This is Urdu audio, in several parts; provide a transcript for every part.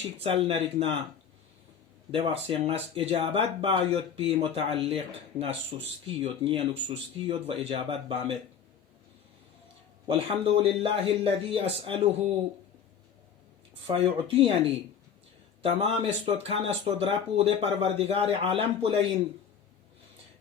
shiktsal narigna devaxsi ngas ijabat bayot pi mutaalliq ngas sustiyot nianuk sustiyot wa ijabat bamet walhamdulillahi alladhi as'aluhu fayu'tiyani tamam istot khana istot rapu de parwardigar alam pulain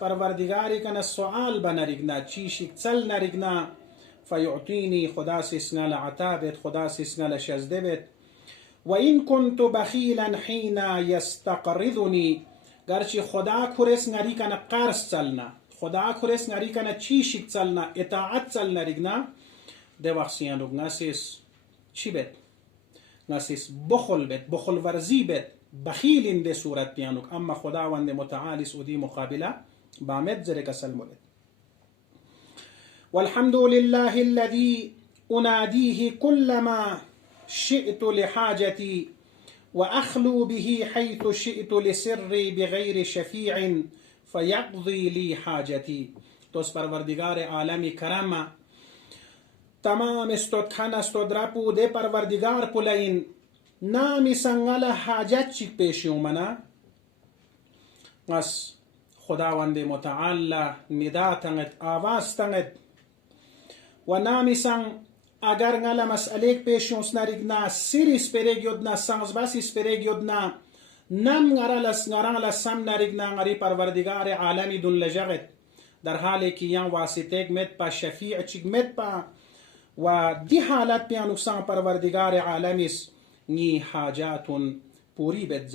parwardigari kana sual banarigna chi shiktsal narigna فيعطيني خدا سيسنا لعتابت خدا سيسنا لشزدبت وإن كنت بخيلا حين يستقرضني گرچه خدا كورس نري كان قرض چلنا خدا كورس نري كان چيشك چلنا اطاعت چلنا رگنا ده وقتيانو ناسيس چي بت ناسيس بخل بت بخل ورزي بت بخيل ده صورت بيانوك اما خدا وند متعالي سودي مقابلة بامت زرق سلمولت والحمد لله الذي أناديه كلما شئت لحاجتي وأخلو به حيث شئت لسري بغير شفيع فيقضي لي حاجتي. توس پروردگار عالمی کرم تمام استود خان استود راپو دے پروردگار پلائن نامی سنگل حاجت چک پیشی اومنا اس خداوند متعال ندا تنگت آواز تنگت و نامی سنگ اگر ngala مسئله پیشونس نرigna siris peregiodna sangsbasis peregiodna nam ngaralas sam narigna ngari parwardigar alami dun lajaget در حالی که yan واسطه met pa شفیع چig met pa و دی حالت pe nuksan parwardigar alamis ni حاجاتون پوری بد